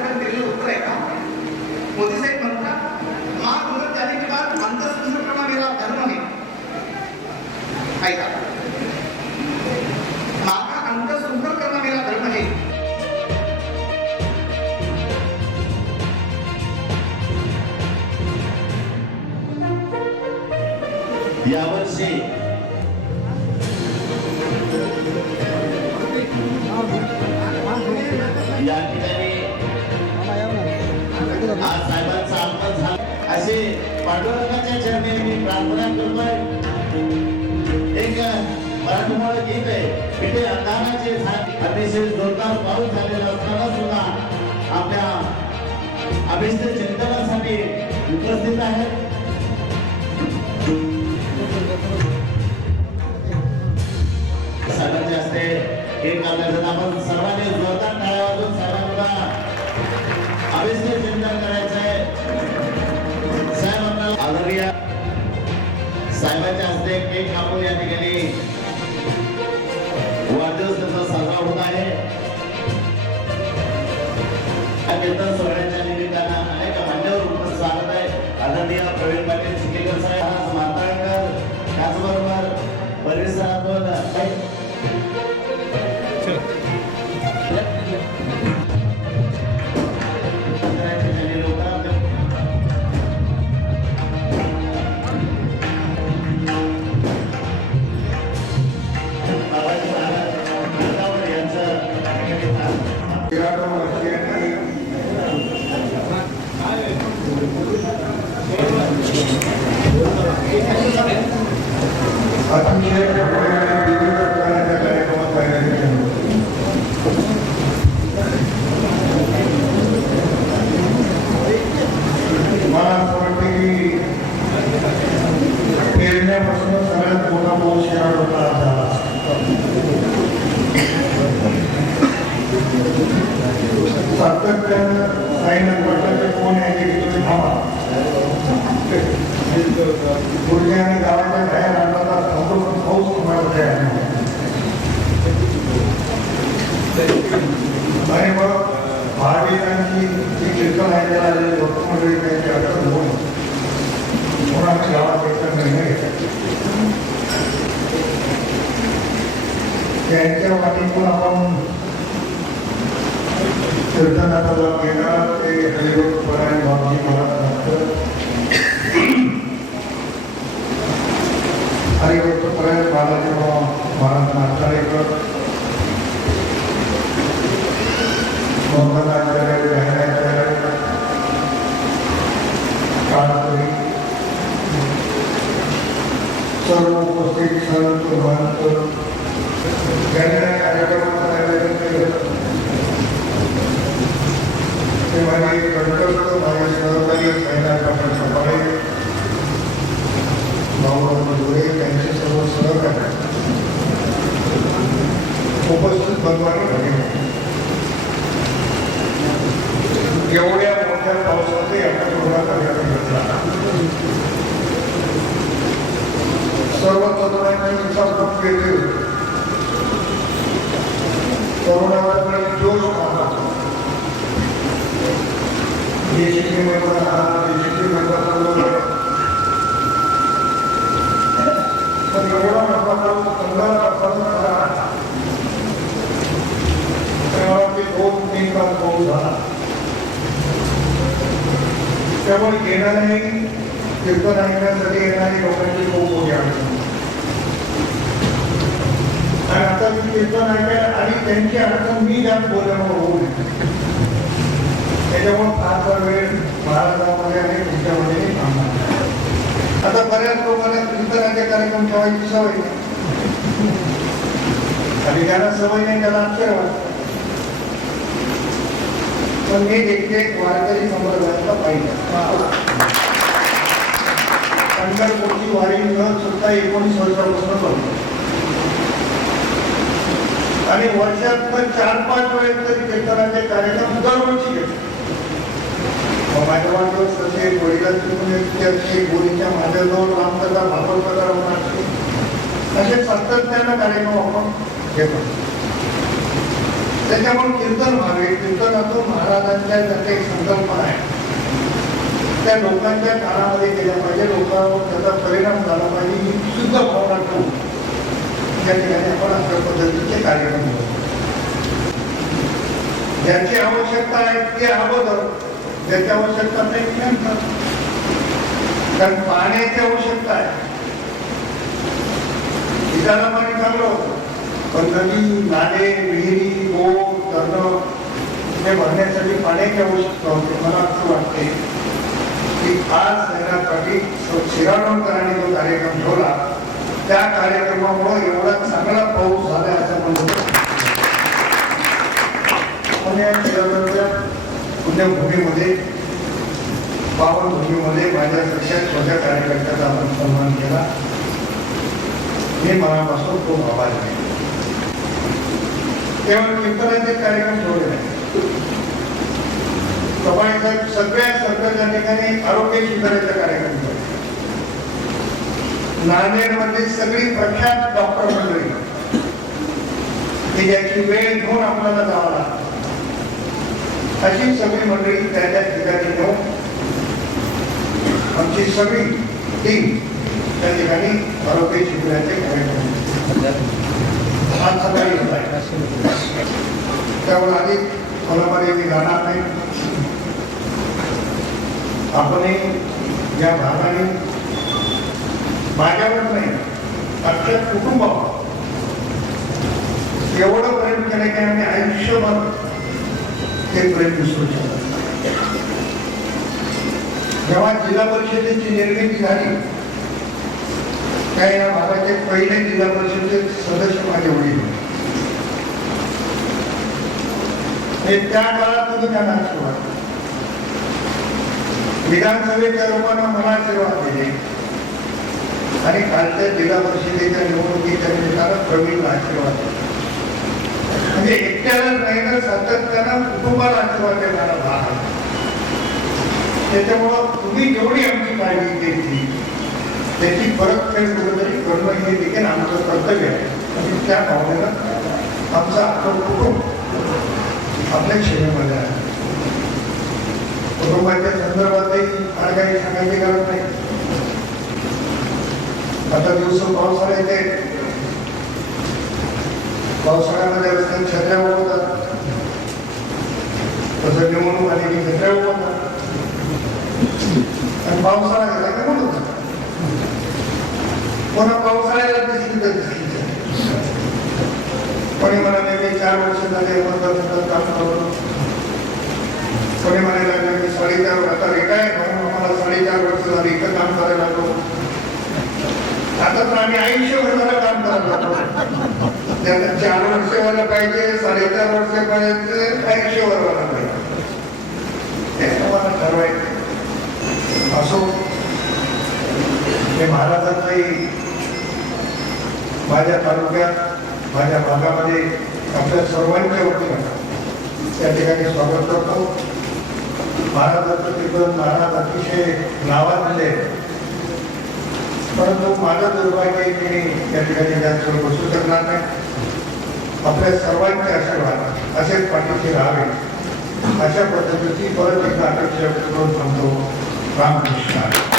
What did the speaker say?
त्यावेळेला दिलेलं उत्तर आहे का मोदी साहेब म्हणतात माँ जाने के बाद अंतर्संसर्ग करना धर्म आहे ऐका धर्म यावर्षी या ठिकाणी असे पांडुरंगाच्या चरणी मी प्रार्थना करतोय. एक मराठमोळं गीत आहे. पिठे अंधाराचे अतिशय जोरदार पाऊस झालेला असताना सुद्धा आपल्या अभिष्ट चिंतनासाठी उपस्थित आहेत साहेबांचे जास्त हे करण्याचं आपण साहेबांच्या हस्ते केक कापून या ठिकाणी त्यांच्या वाटीतून आपण कीर्तनाचा लाभ घेणार ते हरिभक्त परायण बाबजी महाराज डॉक्टर हरिभक्त परायण बालाजीराव एवढ्या मोठ्या पावसातही आपण कोरोना कार्यक्रम घेतला सर्व तरुणांनी विचार खूप केले तरुणांना जोश आला देशाची मेंबर आहात देशाची मेंबर पण एवढा मोठा पाऊस पंधरा तासाचा झाला तेव्हा ते दोन तीन तास पाऊस झाला त्यामुळे येणारे कीर्तन ऐकण्यासाठी येणारी लोकांची खूप मोठी अडचण आणि आता मी कीर्तन ऐकायला आणि त्यांची अडचण मी जास्त बोलण्यावर होऊ नये. त्याच्यामुळे फारसा वेळ महाराजांमध्ये आणि तुमच्यामध्ये थांबणार. आता बऱ्याच लोकांना कीर्तनाचे कार्यक्रम ठेवायची सवय नाही. आणि ज्यांना सवय नाही त्याला आश्चर्य वाटतं. पण मी देखील एक वारकरी संप्रदायाचा पाहिजे पंढरपूरची वारी न चुकता एकोणीस वर्षापासून करतो आणि वर्षात चार पाच वेळेस तरी कीर्तनाचे कार्यक्रम दरवर्षी घेतो माझ्या वाढदिवस तसे वडिलांची गोरीच्या माझ्याजवळ रामकथा भागवत कथा असते असे सातत्यानं कार्यक्रम आपण घेतो. त्याच्यामुळे कीर्तन व्हावे कीर्तनातून महाराजांच्या त्याचा एक संकल्पना आहे. त्या लोकांच्या कानामध्ये गेल्या पाहिजे. लोकांवर त्याचा परिणाम झाला पाहिजे. ही सुद्धा भावना ठेवून त्या ठिकाणी आपण अशा पद्धतीचे कार्यक्रम करतो ज्याची आवश्यकता आहे ते अगोदर ज्याची आवश्यकता नाही ते नंतर कारण पाण्याची आवश्यकता आहे. पिकाला पाणी चांगलं होतं. पण नदी नाले विहिरी धरणं हे भरण्यासाठी पाण्याची आवश्यकता होती मला असं वाटते की आज शहरासाठी पाटील जो कार्यक्रम ठेवला त्या कार्यक्रमामुळे एवढा चांगला पाऊस झाला असं म्हणतो पुण्या शिराडोणच्या पुण्यभूमीमध्ये पावनभूमीमध्ये माझ्या पक्षात छोट्या कार्यकर्त्याचा आपण सन्मान केला. मी मनापासून खूप आभार आहे. केवळ कीर्तनाचे कार्यक्रम ठेवले नाही सगळ्या सरकारच्या ठिकाणी आरोग्य शिबिराचा कार्यक्रम ठेवला नांदेडमध्ये सगळी प्रख्यात डॉक्टर मंडळी की ज्याची वेळ घेऊन आपल्याला जावा लागतो. अशी सगळी मंडळी त्या त्या ठिकाणी घेऊन आमची सगळी टीम त्या ठिकाणी आरोग्य शिबिराचे कार्यक्रम त्यावर आहे त्यामुळे अधिक फलमध्ये मी जाणार नाही आपणही या भागाने माझ्यावर नाही अख्ख्या कुटुंबावर एवढं प्रेम केलं की आम्ही आयुष्यभर ते प्रेम विसरू शकत जेव्हा जिल्हा परिषदेची निर्मिती झाली काय या भागाचे पहिले जिल्हा परिषदेचे सदस्य माझे वडील हे त्या काळात तुम्ही त्यांना आशीर्वाद विधानसभेच्या लोकांना मला आशीर्वाद दिले. आणि कालच्या जिल्हा परिषदेच्या निवडणुकीच्या निमित्तानं प्रवीणला आशीर्वाद दिला. म्हणजे एकट्याला नाही ना सातत्यानं कुटुंबाला आशीर्वाद देणारा भाग आहे. त्याच्यामुळं तुम्ही जेवढी आमची काळजी घेतली त्याची परतफेड कुठेतरी करणं हे देखील आमचं कर्तव्य आहे. आणि त्या भावनेनं आमचं आपलं कुटुंब आपल्या सेवेमध्ये आहे. कुटुंबाच्या संदर्भातही फार काही सांगायची गरज नाही. आता दिवस पावसाळा येते. पावसाळ्यामध्ये रस्त्यात छत्र्या उडवतात. तसं निवडणूक आली की छत्र्या उगवतात आणि पावसाळा गेला की म्हणून पुन्हा पावसाळ्याला दिसली तर दिसली कोणी म्हणाले मी चार वर्ष झाले मतदारसंघात काम करतो. कोणी म्हणाले मी साडेचार आता रिटायर म्हणून आम्हाला साडेचार वर्ष झाली इथं काम करायला लागलो. आता तर आम्ही ऐंशी वर्षाला काम करायला लागलो. त्यांना चार वर्ष व्हायला पाहिजे साडेचार वर्ष पाहिजे आयुष्यभर व्हायला पाहिजे? हे तुम्हाला ठरवायचं असो हे महाराजांनाही माझ्या तालुक्यात माझ्या भागामध्ये आपल्या सर्वांच्या वतीनं त्या ठिकाणी स्वागत करतो. महाराजांचं कीर्तन महाराज अतिशय नावाजले परंतु माझं दुर्भाग्य की मी त्या ठिकाणी जास्त बसू शकणार नाही. आपल्या सर्वांचे आशीर्वाद असेच पाठीशी राहावे. अशा पद्धतीची परत एकदा अपेक्षा करून सांगतो. रामकृष्ण.